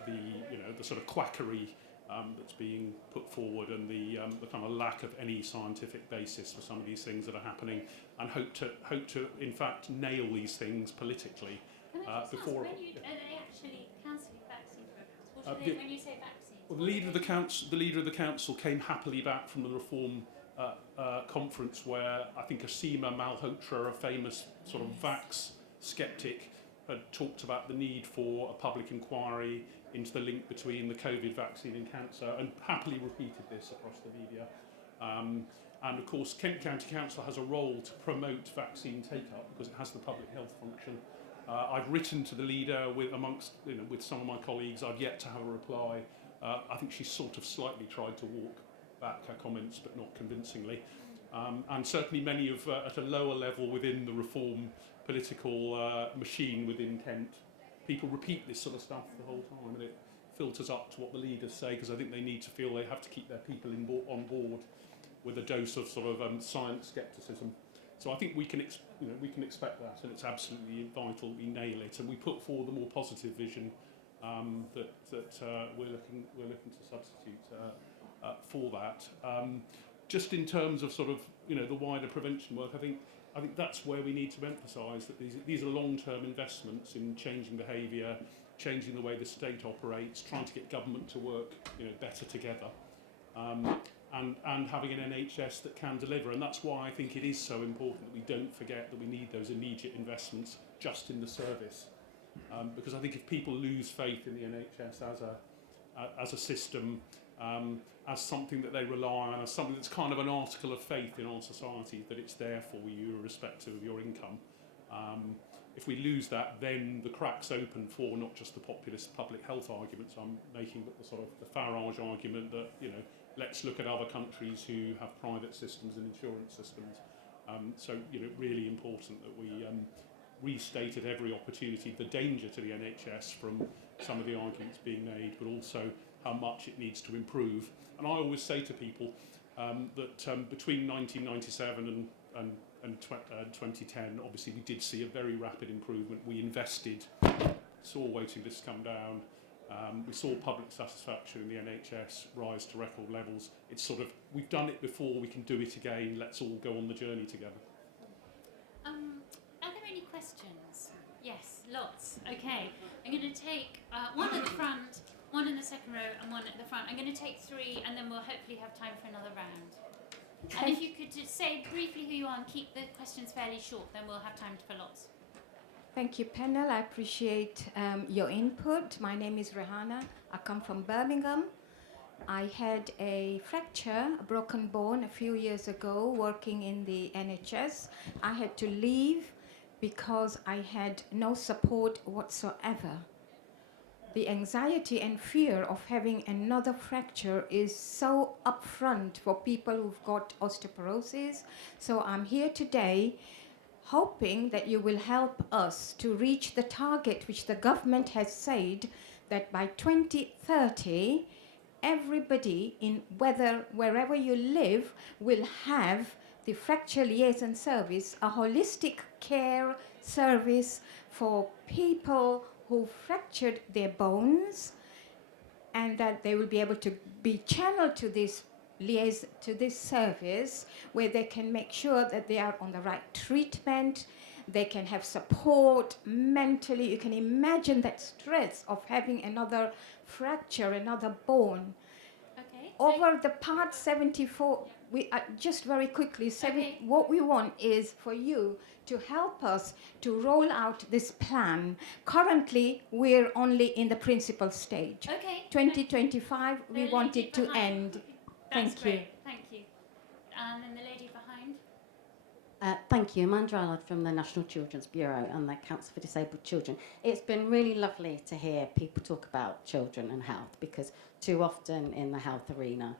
the sort of quackery that's being put forward, and the kind of lack of any scientific basis for some of these things that are happening, and hope to in fact nail these things politically. Can I just ask, are they actually cancelling vaccine programs? When you say vaccines? Well, the leader of the council came happily back from the Reform conference, where I think Asima Malhotra, a famous sort of vax skeptic, had talked about the need for a public inquiry into the link between the COVID vaccine and cancer, and happily repeated this across the media. And of course, Kent County Council has a role to promote vaccine take-up because it has the public health function. I've written to the leader with some of my colleagues. I've yet to have a reply. I think she's sort of slightly tried to walk back her comments, but not convincingly. And certainly many of, at a lower level within the Reform political machine within Kent, people repeat this sort of stuff the whole time, and it filters up to what the leaders say, because I think they need to feel they have to keep their people on board with a dose of sort of science scepticism. So I think we can expect that, and it's absolutely vital we nail it, and we put forward the more positive vision that we're looking to substitute for that. Just in terms of sort of the wider prevention work, I think that's where we need to emphasise that these are long-term investments in changing behaviour, changing the way the state operates, trying to get government to work, better together, and having an NHS that can deliver. And that's why I think it is so important that we don't forget that we need those immediate investments just in the service. Because I think if people lose faith in the NHS as a system, as something that they rely on, as something that's kind of an article of faith in our society, that it's there for you irrespective of your income. If we lose that, then the cracks open for not just the populist public health arguments I'm making, but the sort of the Farage argument that, let's look at other countries who have private systems and insurance systems. So, really important that we restate at every opportunity the danger to the NHS from some of the arguments being made, but also how much it needs to improve. And I always say to people that between 1997 and 2010, obviously we did see a very rapid improvement. We invested, saw waiting lists come down, we saw public satisfaction in the NHS rise to record levels. It's sort of, we've done it before, we can do it again, let's all go on the journey together. Are there any questions? Yes, lots. Okay, I'm going to take one at the front, one in the second row, and one at the front. I'm going to take three, and then we'll hopefully have time for another round. And if you could just say briefly who you are and keep the questions fairly short, then we'll have time for lots. Thank you, panel. I appreciate your input. My name is Rehana. I come from Birmingham. I had a fracture, a broken bone, a few years ago working in the NHS. I had to leave because I had no support whatsoever. The anxiety and fear of having another fracture is so upfront for people who've got osteoporosis. So I'm here today hoping that you will help us to reach the target which the government has said that by 2030, everybody in wherever you live will have the fracture liaison service, a holistic care service for people who fractured their bones, and that they will be able to be channeled to this service where they can make sure that they are on the right treatment, they can have support mentally. You can imagine that stress of having another fracture, another bone. Okay. Over the part 74, we just very quickly, what we want is for you to help us to roll out this plan. Currently, we're only in the principal stage. Okay. 2025, we want it to end. That's Thank great. you. Thank you. And then the lady behind. Thank you. Amanda Allard from the National Children's Bureau and the Council for Disabled Children. It's been really lovely to hear people talk about children and health, because too often in the health arena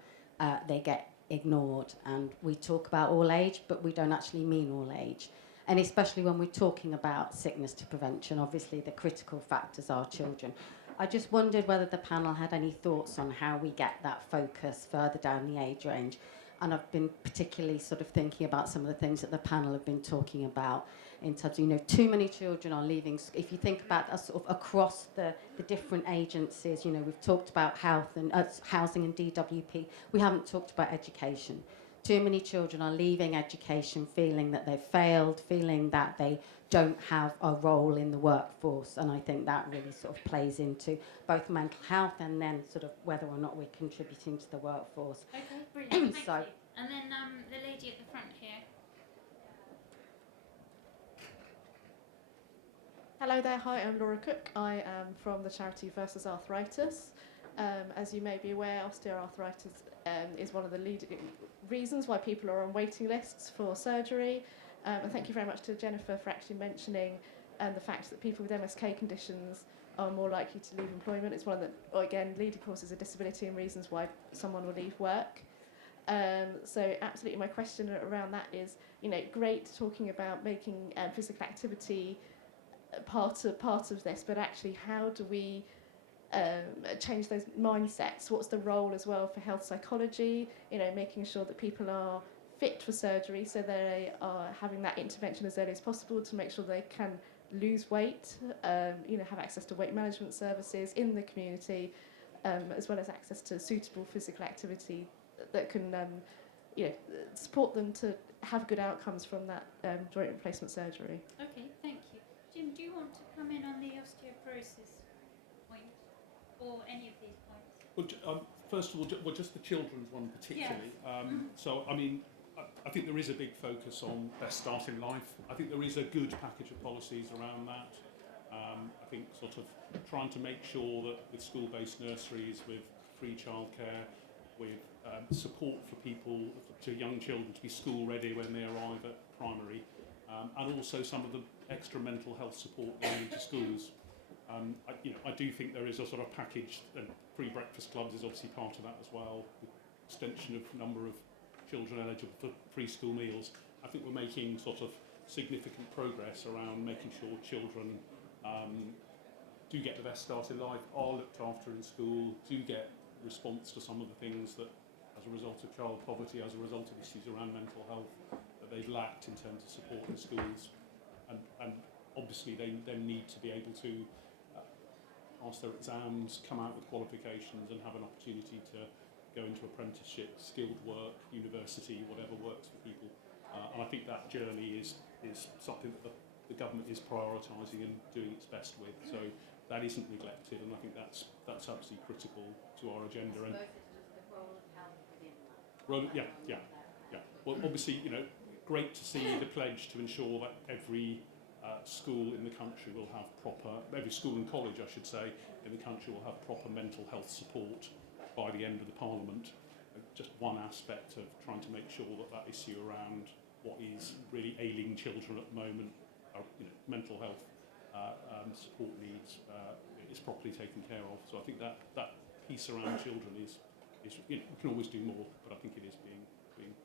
they get ignored, and we talk about all age, but we don't actually mean all age. And especially when we're talking about sickness to prevention, obviously the critical factors are children. I just wondered whether the panel had any thoughts on how we get that focus further down the age range. And I've been particularly sort of thinking about some of the things that the panel have been talking about in terms of, too many children are leaving. If you think about us sort of across the different agencies, we've talked about health and housing and DWP. We haven't talked about education. Too many children are leaving education feeling that they've failed, feeling that they don't have a role in the workforce. And I think that really sort of plays into both mental health and then sort of whether or not we're contributing to the workforce. Okay, brilliant. Thank So- you. And then the lady at the front here. Hello there, hi, I'm Laura Cook. I am from the charity Versus Arthritis. As you may be aware, osteoarthritis is one of the leading reasons why people are on waiting lists for surgery. And thank you very much to Jennifer for actually mentioning the fact that people with MSK conditions are more likely to leave employment. It's one of the, again, leading causes of disability and reasons why someone will leave work. So absolutely my question around that is, great talking about making physical activity part of this, but actually how do we change those mindsets? What's the role as well for health psychology, making sure that people are fit for surgery so they are having that intervention as early as possible to make sure they can lose weight, have access to weight management services in the community, as well as access to suitable physical activity that can support them to have good outcomes from that joint replacement surgery. Okay, thank you. Jim, do you want to come in on the osteoporosis? point, or any of these points? Well, first of all, just the children's one particularly. So, I mean, I think there is a big focus on best start in life. I think there is a good package of policies around that. I think sort of trying to make sure that with school-based nurseries, with free childcare, with support for people, to young children to be school ready when they arrive at primary, and also some of the extra mental health support going into schools. I do think there is a sort of package, and free breakfast clubs is obviously part of that as well, with extension of number of children eligible for free school meals. I think we're making sort of significant progress around making sure children do get the best start in life, are looked after in school, do get response to some of the things that, as a result of child poverty, as a result of issues around mental health, that they've lacked in terms of support in schools. And obviously they then need to be able to pass their exams, come out with qualifications and have an opportunity to go into apprenticeship, skilled work, university, whatever works for people. And I think that journey is something that the government is prioritising and doing its best with. So that isn't neglected, and I think that's absolutely critical to our agenda. And yeah. Well, obviously, great to see the pledge to ensure that every school in the country will have every school and college, I should say, in the country will have proper mental health support by the end of the Parliament. Just one aspect of trying to make sure that issue around what is really ailing children at the moment, mental health support needs, is properly taken care of. So I think that piece around children is we can always do more, but I think it is being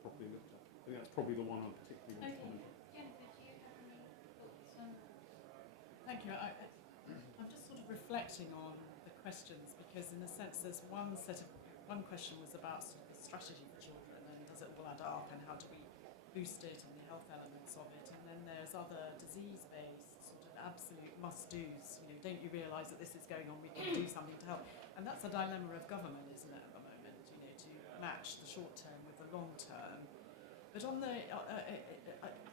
properly looked at. I think that's probably the one I'm particularly want to comment on. Jennifer, do you have any thoughts on? Thank you. I'm just sort of reflecting on the questions, because in a sense there's one question was about sort of the strategy for children and does it all add up and how do we boost it and the health elements of it, and then there's other disease-based sort of absolute must-dos. Don't you realise that this is going on, we can do something to help? And that's a dilemma of government, isn't it, at the moment, to match the short term with the long term. But on the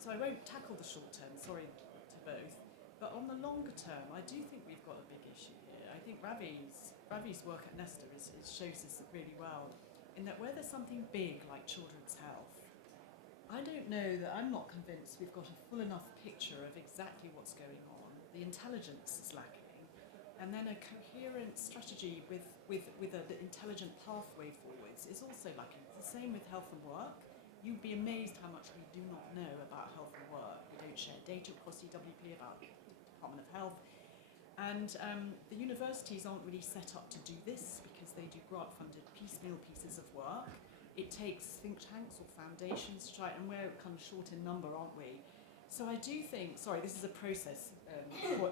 so I won't tackle the short term, sorry to both, but on the longer term I do think we've got a big issue here. I think Ravi's work at Nesta shows this really well, in that where there's something big like children's health, I don't know that I'm not convinced we've got a full enough picture of exactly what's going on. The intelligence is lacking, and then a coherent strategy with an intelligent pathway forwards is also lacking. It's the same with health and work. You'd be amazed how much we do not know about health and work. We don't share data across DWP about the Department of Health. And the universities aren't really set up to do this because they do grant-funded piecemeal pieces of work. It takes think tanks or foundations to try, and we're kind of short in number, aren't we? So I do think, sorry, this is a process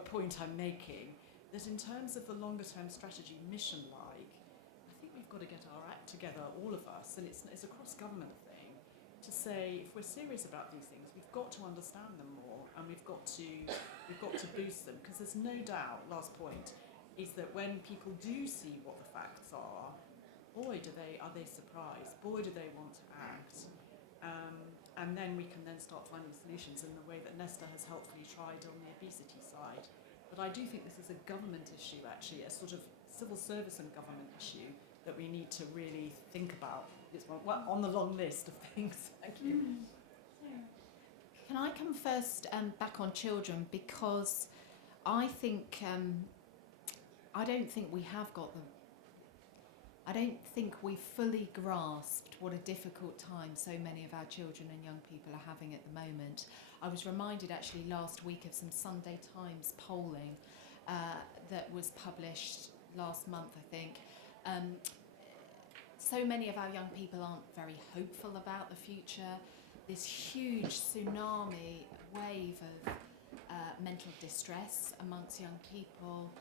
point I'm making, that in terms of the longer-term strategy mission-like, I think we've got to get our act together, all of us, and it's a cross-government thing, to say if we're serious about these things, we've got to understand them more, and we've got to boost them, because there's no doubt, last point, is that when people do see what the facts are, boy, are they surprised, boy, do they want to act. And then we can then start finding solutions in the way that Nesta has helpfully tried on the obesity side. But I do think this is a government issue, actually, a sort of civil service and government issue that we need to really think about. It's on the long list of things. Thank you. Can I come first back on children, because I think I don't think we fully grasped what a difficult time so many of our children and young people are having at the moment. I was reminded actually last week of some Sunday Times polling that was published last month, I think. So many of our young people aren't very hopeful about the future. This huge tsunami wave of mental distress amongst young people,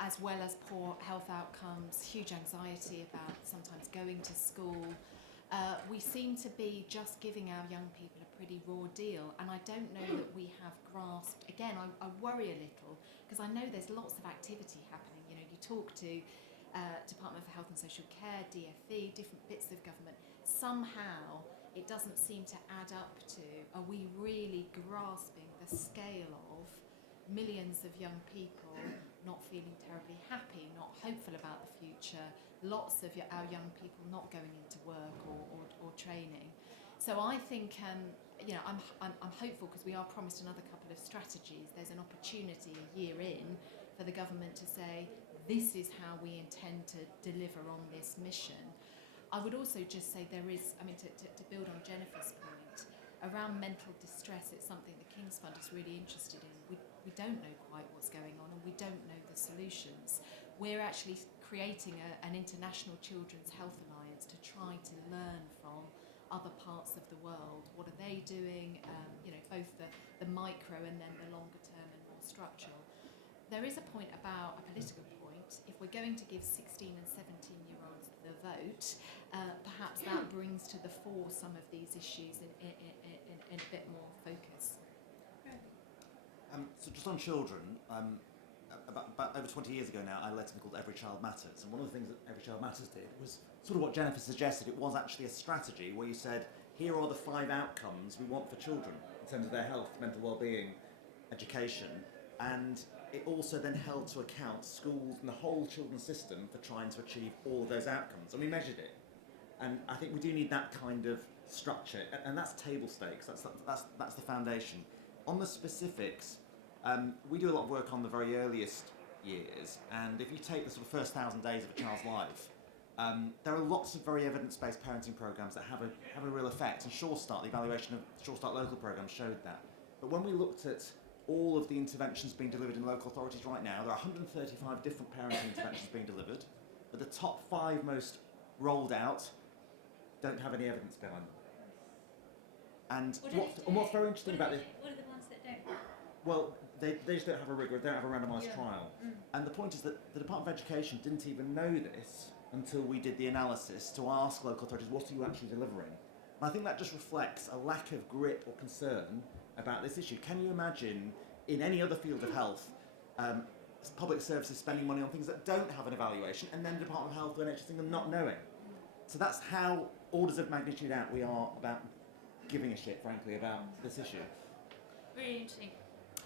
as well as poor health outcomes, huge anxiety about sometimes going to school. We seem to be just giving our young people a pretty raw deal, and I don't know that we have grasped. Again, I worry a little, because I know there's lots of activity happening. You talk to Department for Health and Social Care, DfE, different bits of government. Somehow it doesn't seem to add up to, are we really grasping the scale of millions of young people not feeling terribly happy, not hopeful about the future, lots of our young people not going into work or training. So I think, I'm hopeful because we are promised another couple of strategies. There's an opportunity a year in for the government to say, this is how we intend to deliver on this mission. I would also just say there is, to build on Jennifer's point, around mental distress, it's something the King's Fund is really interested in. We don't know quite what's going on and we don't know the solutions. We're actually creating an international children's health alliance to try to learn from other parts of the world. What are they doing? Both the micro and then the longer term and more structural. There is a point about a political point. If we're going to give 16 and 17-year-olds the vote, perhaps that brings to the fore some of these issues in a bit more focus. So just on children, about over 20 years ago now, I led something called Every Child Matters. And one of the things that Every Child Matters did was sort of what Jennifer suggested. It was actually a strategy where you said, here are the 5 outcomes we want for children in terms of their health, mental well-being, education. And it also then held to account schools and the whole children's system for trying to achieve all of those outcomes. And we measured it. And I think we do need that kind of structure. And that's table stakes. That's the foundation. On the specifics, we do a lot of work on the very earliest years. And if you take the sort of first 1,000 days of a child's life, there are lots of very evidence-based parenting programs that have a real effect. And Sure Start, the evaluation of Sure Start local programs showed that. But when we looked at all of the interventions being delivered in local authorities right now, there are 135 different parenting interventions being delivered, but the top 5 most rolled out don't have any evidence behind them. And what's very interesting about this... What are the ones that don't? Well, they just don't have a rigor, they don't have a randomised trial. And the point is that the Department of Education didn't even know this until we did the analysis to ask local authorities, what are you actually delivering? And I think that just reflects a lack of grit or concern about this issue. Can you imagine, in any other field of health, public services spending money on things that don't have an evaluation, and then the Department of Health or NHS thing and not knowing? So that's how orders of magnitude out we are about giving a shit, frankly, about this issue. Really interesting.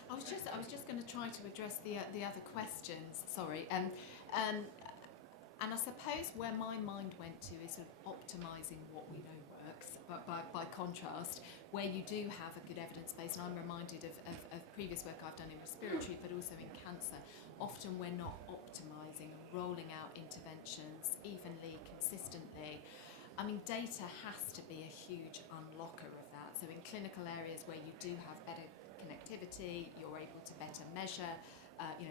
I was just going to try to address the other questions. Sorry, and I suppose where my mind went to is sort of optimising what we know works, but by contrast, where you do have a good evidence base, and I'm reminded of previous work I've done in respiratory, but also in cancer. Often we're not optimising and rolling out interventions evenly, consistently. I mean, data has to be a huge unlocker of that. So in clinical areas where you do have better connectivity, you're able to better measure,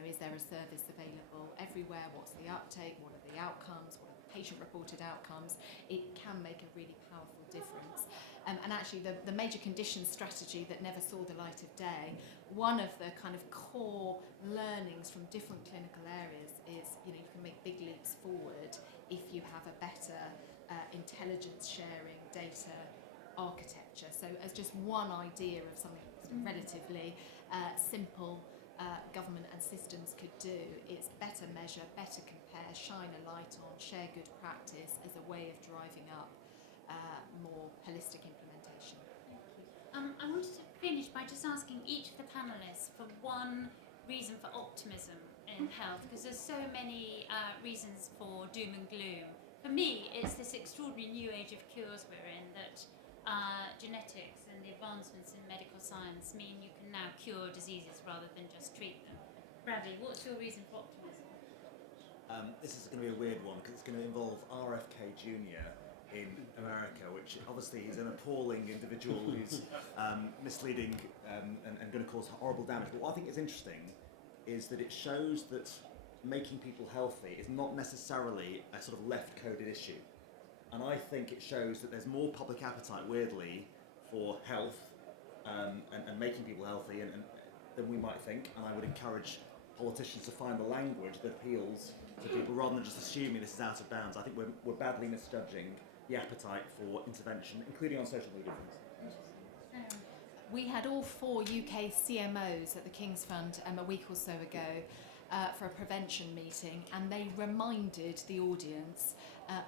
is there a service available everywhere? What's the uptake? What are the outcomes? What are the patient-reported outcomes? It can make a really powerful difference. And actually, the major conditions strategy that never saw the light of day, one of the kind of core learnings from different clinical areas is, you can make big leaps forward if you have a better intelligence sharing data architecture. So as just one idea of something relatively simple government and systems could do, it's better measure, better compare, shine a light on, share good practice as a way of driving up more holistic implementation. Thank you. I wanted to finish by just asking each of the panellists for one reason for optimism in health, because there's so many reasons for doom and gloom. For me, it's this extraordinary new age of cures we're in, that genetics and the advancements in medical science mean you can now cure diseases rather than just treat them. Bradley, what's your reason for optimism? This is going to be a weird one because it's going to involve RFK Jr. in America, which obviously is an appalling individual who's misleading and going to cause horrible damage. But what I think is interesting is that it shows that making people healthy is not necessarily a sort of left-coded issue. And I think it shows that there's more public appetite, weirdly, for health and making people healthy than we might think. And I would encourage politicians to find the language that appeals to people rather than just assuming this is out of bounds. I think we're badly misjudging the appetite for intervention, including on social media things. We had all 4 UK CMOs at the King's Fund a week or so ago for a prevention meeting, and they reminded the audience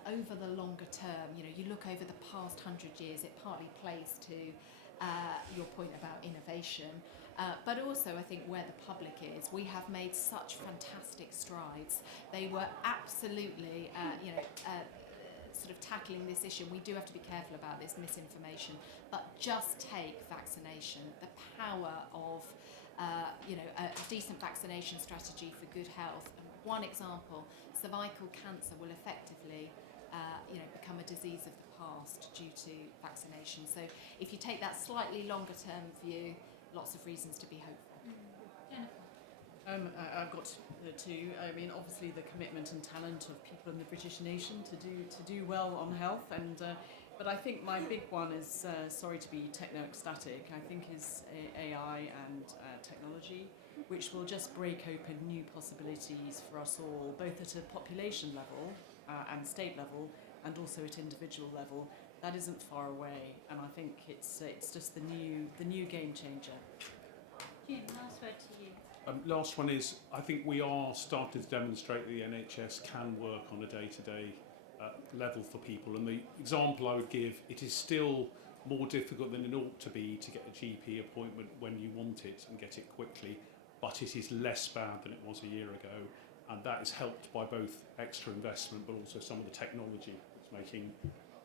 over the longer term, you look over the past 100 years, it partly plays to your point about innovation, But also, I think where the public is, we have made such fantastic strides. They were absolutely, sort of tackling this issue. We do have to be careful about this misinformation, but just take vaccination, the power of a decent vaccination strategy for good health. And one example, cervical cancer will effectively become a disease of the past due to vaccination. So if you take that slightly longer term view, lots of reasons to be hopeful. Jennifer? I've got two. I mean, obviously the commitment and talent of people in the British nation to do well on health, and but I think my big one is sorry to be techno-ecstatic. I think is AI and technology, which will just break open new possibilities for us all, both at a population level and state level, and also at individual level. That isn't far away, and I think it's just the new game changer. Jim, last word to you. Last one is, I think we are starting to demonstrate that the NHS can work on a day-to-day level for people. And the example I would give, it is still more difficult than it ought to be to get a GP appointment when you want it and get it quickly, but it is less bad than it was a year ago. And that is helped by both extra investment, but also some of the technology that's making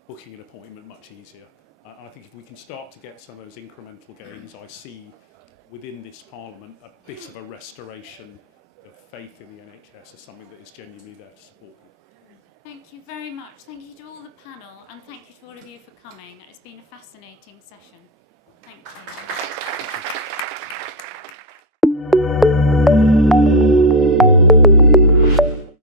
booking an appointment much easier. And I think if we can start to get some of those incremental gains, I see within this Parliament a bit of a restoration of faith in the NHS as something that is genuinely there to support them. Thank you very much. Thank you to all the panel, and thank you to all of you for coming. It's been a fascinating session. Thank you.